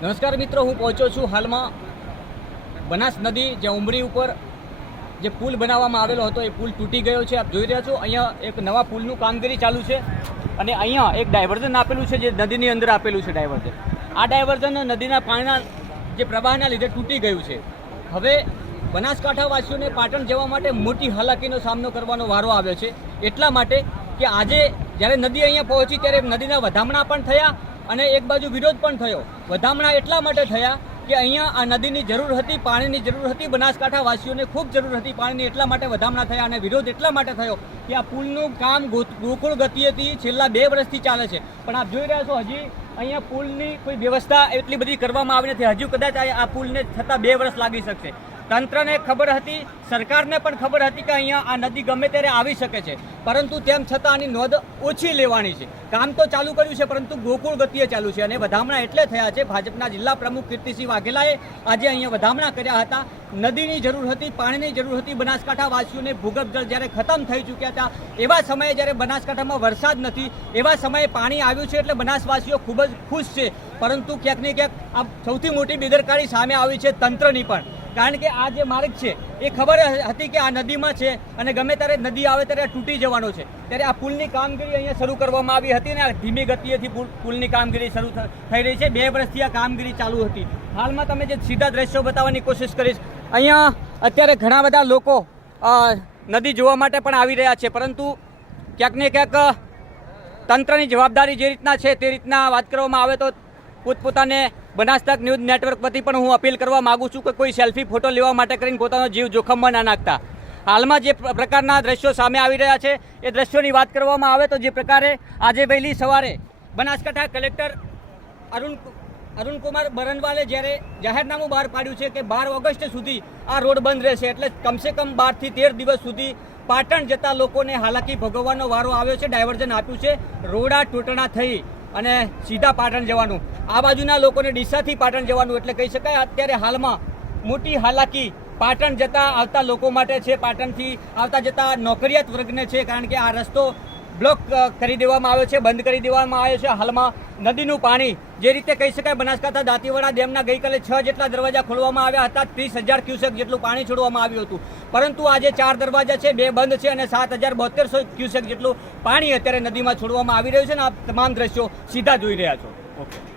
નમસ્કાર મિત્રો, હું પહોંચ્યો છું હાલમાં બનાસ નદી જે ઉમરી ઉપર જે પુલ બનાવવામાં આવેલો હતો એ પુલ તૂટી ગયો છે. આપ જોઈ રહ્યા છો અહીંયા એક નવા પુલનું કામગીરી ચાલુ છે અને અહીંયા એક ડાયવર્ઝન આપેલું છે જે નદીની અંદર આપેલું છે ડાયવર્ઝન. આ ડાયવર્ઝન નદીના પાણીના જે પ્રવાહના લીધે તૂટી ગયું છે. હવે બનાસકાંઠાવાસીઓને પાટણ જવા માટે મોટી હાલાકીનો સામનો કરવાનો વારો આવ્યો છે, એટલા માટે કે આજે જ્યારે નદી અહીંયા પહોંચી ત્યારે નદીના વધામણા પણ થયા અને એક બાજુ વિરોધ પણ થયો. વધામણા એટલા માટે થયા કે અહીંયા આ નદીની જરૂર હતી, પાણીની જરૂર હતી, બનાસકાંઠાવાસીઓને ખૂબ જરૂર હતી પાણીની, એટલા માટે વધામણા થયા અને વિરોધ એટલા માટે થયો કે આ પુલનું કામ ગોકુળ ગતિએથી છેલ્લા 2 વર્ષથી ચાલે છે. પણ આપ જોઈ રહ્યા છો હજી અહીંયા પુલની કોઈ વ્યવસ્થા એટલી બધી કરવામાં આવી નથી. હજુ કદાચ આ પુલને થતાં 2 વર્ષ લાગી શકશે. તંત્રને ખબર હતી, સરકારને પણ ખબર હતી કે અહીંયા આ નદી ગમે ત્યારે આવી શકે છે, પરંતુ તેમ છતાં આની નોંધ ઓછી લેવાની છે. કામ તો ચાલુ કર્યું છે પરંતુ ગોકુળ ગતિએ ચાલુ છે અને વધામણા એટલે થયા છે. ભાજપના જિલ્લા પ્રમુખ કીર્તિસિંહ વાઘેલાએ આજે અહીંયા વધામણા કર્યા હતા. નદીની જરૂર હતી, પાણીની જરૂર હતી. બનાસકાંઠાવાસીઓને ભૂગર્ભ જળ જ્યારે ખતમ થઈ ચૂક્યા હતા, એવા સમયે જ્યારે બનાસકાંઠામાં વરસાદ નથી, એવા સમયે પાણી આવ્યું છે એટલે બનાસવાસીઓ ખૂબ જ ખુશ છે. પરંતુ ક્યાંક ને ક્યાંક આ સૌથી મોટી બેદરકારી સામે આવી છે તંત્રની પણ, કારણ કે આ જે માર્ગ છે એ ખબર હતી કે આ નદીમાં છે અને ગમે ત્યારે નદી આવે ત્યારે તૂટી જવાનો છે. ત્યારે આ પુલની કામગીરી અહીંયા શરૂ કરવામાં આવી હતી અને ધીમી ગતિએથી પુલની કામગીરી શરૂ થઈ રહી છે. 2 વર્ષથી આ કામગીરી ચાલુ હતી. હાલમાં તમે જે સીધા દ્રશ્યો બતાવવાની કોશિશ કરીશ, અહીંયા અત્યારે ઘણા બધા લોકો નદી જોવા માટે પણ આવી રહ્યા છે, પરંતુ ક્યાંક ને ક્યાંક તંત્રની જવાબદારી જે રીતના છે તે રીતના વાત કરવામાં આવે તો પોતપોતાને બનાસ તક ન્યૂઝ નેટવર્ક પરથી પણ હું અપીલ કરવા માગું છું કે કોઈ સેલ્ફી ફોટો લેવા માટે કરીને પોતાનો જીવ જોખમમાં ના નાખતા. હાલમાં જે પ્રકારના દ્રશ્યો સામે આવી રહ્યા છે એ દ્રશ્યોની વાત કરવામાં આવે તો જે પ્રકારે આજે વહેલી સવારે બનાસકાંઠા કલેક્ટર અરુણકુમાર બરનવાલે જ્યારે જાહેરનામું બહાર પાડ્યું છે કે 12 ઓગસ્ટ સુધી આ રોડ બંધ રહેશે, એટલે કમસે કમ 12 થી 13 દિવસ સુધી પાટણ જતા લોકોને હાલાકી ભોગવવાનો વારો આવ્યો છે. ડાયવર્ઝન આપ્યું છે રોડા ટોટણા થઈ અને સીધા પાટણ જવાનું, આ બાજુના લોકોને ડીસાથી પાટણ જવાનું, એટલે કહી શકાય અત્યારે હાલમાં મોટી હાલાકી પાટણ જતા આવતા લોકો માટે છે. પાટણથી આવતા જતા નોકરિયાત વર્ગને છે, કારણ કે આ રસ્તો બ્લોક કરી દેવામાં આવ્યો છે, બંધ કરી દેવામાં આવ્યો છે. હાલમાં નદીનું પાણી જે રીતે કહી શકાય બનાસકાંઠા દાંતીવાડા ડેમના ગઈકાલે 6 જેટલા દરવાજા ખોલવામાં આવ્યા હતા, 30,000 ક્યુસેક જેટલું પાણી છોડવામાં આવ્યું હતું, પરંતુ આજે 4 દરવાજા છે, 2 બંધ છે અને 7,7200 ક્યુસેક જેટલું પાણી અત્યારે નદીમાં છોડવામાં આવી રહ્યું છે અને આ તમામ દ્રશ્યો સીધા જોઈ રહ્યા છો. ઓકે.